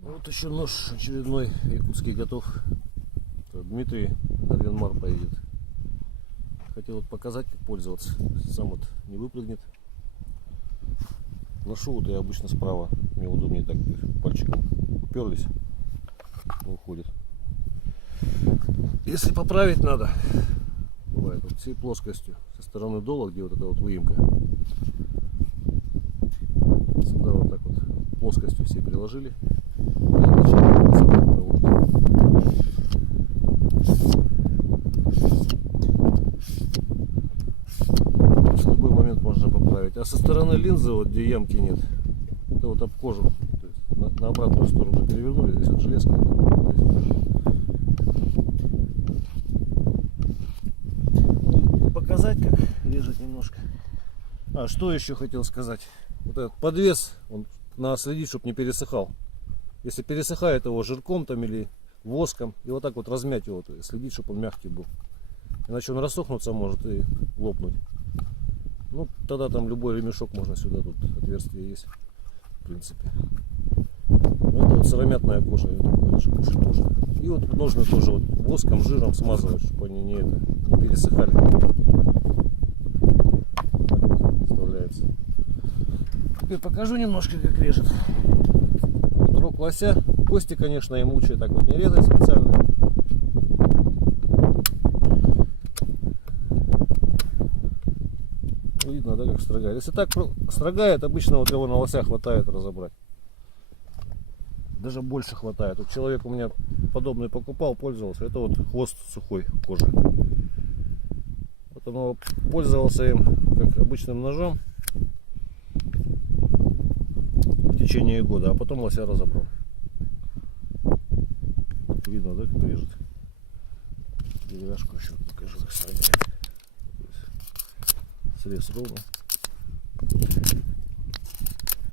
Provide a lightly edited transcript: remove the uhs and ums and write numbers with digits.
Вот еще нож очередной якутский готов. Дмитрий на Ленмар поедет. Хотел вот показать, как пользоваться. Сам вот не выпрыгнет. Ношу вот я обычно справа. Мне удобнее так пальчиком уперлись. Уходит. Если поправить надо, бывает вот всей плоскостью со стороны дола, где вот эта вот выемка. Сюда вот так вот плоскостью все приложили. В любой момент можно поправить. А со стороны линзы, вот где ямки нет, это вот об кожу. То есть на обратную сторону перевернули, здесь вот железка. Показать, как режет немножко. А что еще хотел сказать? Вот этот подвес, он надо следить, чтобы не пересыхал. Если пересыхает его жирком там или воском, и вот так вот размять его, следить, чтобы он мягкий был. Иначе он рассохнуться может и лопнуть. Ну, тогда там любой ремешок можно сюда, тут отверстие есть, в принципе. Это вот сыромятная кожа, ее так дальше кушать можно. И вот ножны тоже вот воском, жиром смазывать, чтобы они не пересыхали. Вставляется. Теперь покажу немножко, как режет. Рог лося. Кости, конечно, им лучше так вот не резать специально. Видно, да, как строгает. Если так строгает, обычно вот его на лося хватает разобрать. Даже больше хватает. Вот человек у меня подобный покупал, пользовался. Это вот хвост сухой кожи. Вот он пользовался им как обычным ножом в течение года, а потом лося разобрал. Видно, да, как режет. Деревяшку еще покажу, как срезать. Срез ровно.